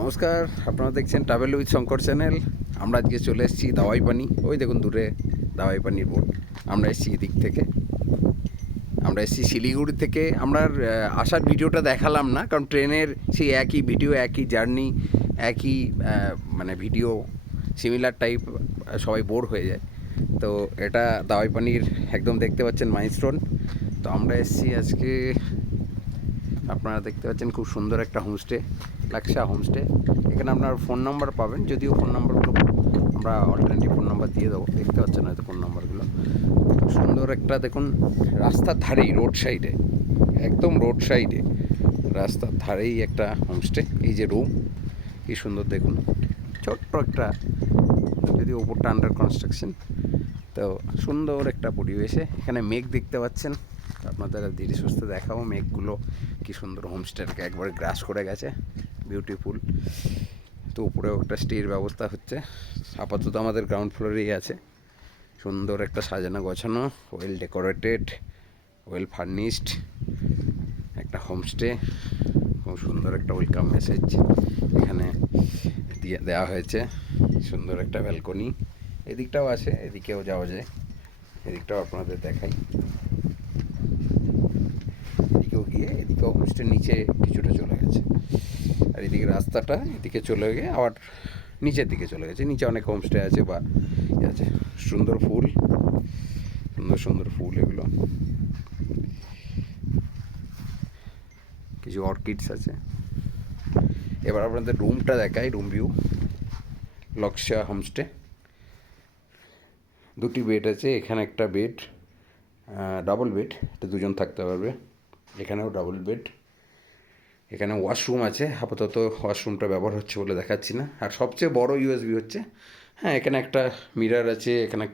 নমস্কার, আপনারা দেখছেন ট্রাভেল উইথ শঙ্কর চ্যানেল। আমরা আজকে চলে এসেছি দাওয়াই পানি। ওই দেখুন দূরে দাওয়াই পানির বোর্ড। আমরা এসেছি এদিক থেকে, আমরা এসেছি শিলিগুড়ি থেকে। আমরা আসার ভিডিওটা দেখালাম না, কারণ ট্রেনের সেই একই ভিডিও, একই জার্নি, একই মানে ভিডিও সিমিলার টাইপ, সবাই বোর হয়ে যায়। তো এটা দাওয়াই পানির একদম দেখতে পাচ্ছেন মাইলস্টোন। তো আমরা এসেছি আজকে, আপনারা দেখতে পাচ্ছেন খুব সুন্দর একটা হোমস্টে, লাক্সা হোমস্টে। এখানে আপনার ফোন নাম্বার পাবেন, যদিও ফোন নাম্বারগুলো আমরা অল্টারনেটিভ ফোন নাম্বার দিয়ে দেবো, দেখতে পাচ্ছেন হয়তো ফোন নাম্বারগুলো। সুন্দর একটা দেখুন, রাস্তার ধারেই, রোড সাইডে, একদম রোড সাইডে রাস্তার ধারেই একটা হোমস্টে। এই যে রুম, কি সুন্দর দেখুন, ছোট্ট একটা, যদি ওপরটা আন্ডার কনস্ট্রাকশন। তো সুন্দর একটা পরিবেশে, এখানে মেঘ দেখতে পাচ্ছেন, আপনাদের ধীরে সুস্থে দেখাবো মেঘগুলো কি সুন্দর হোমস্টেটাকে একবার গ্রাস করে গেছে, বিউটিফুল। তো উপরেও একটা স্টের ব্যবস্থা হচ্ছে। আপাতত আমাদের গ্রাউন্ড ফ্লোরেই আছে। সুন্দর একটা সাজানো গোছানো, ওয়েল ডেকোরেটেড, ওয়েল ফার্নিশড একটা হোমস্টে। খুব সুন্দর একটা ওয়েলকাম মেসেজ এখানে দিয়ে দেওয়া হয়েছে। সুন্দর একটা ব্যালকনি, এদিকটাও আছে, এদিকেও যাওয়া যায়, এদিকটাও আপনাদের দেখাই। এদিকেও গিয়ে, এদিকেও হোমস্টের নিচে কিছুটা চলে গেছে, আর এদিকে রাস্তাটা এদিকে চলে গিয়ে আবার নিচের দিকে চলে গেছে। নিচে অনেক হোমস্টে আছে বা আছে। সুন্দর ফুল, সুন্দর সুন্দর ফুল, এগুলো কিছু অর্কিডস আছে। এবার আপনাদের রুমটা দেখাই, রুম ভিউ। লক্সা হোমস্টে, দুটি বেড আছে, এখানে একটা বেড, ডাবল বেড, এটা দুজন থাকতে পারবে। এখানেও ডাবল বেড, এখানে ওয়াশরুম আছে। আপাতত ওয়াশরুমটা ব্যবহার হচ্ছে বলে দেখাচ্ছি না। আর সবচেয়ে বড় ইউএসবি হচ্ছে, হ্যাঁ, এখানে একটা মিরর আছে, এখানে একটা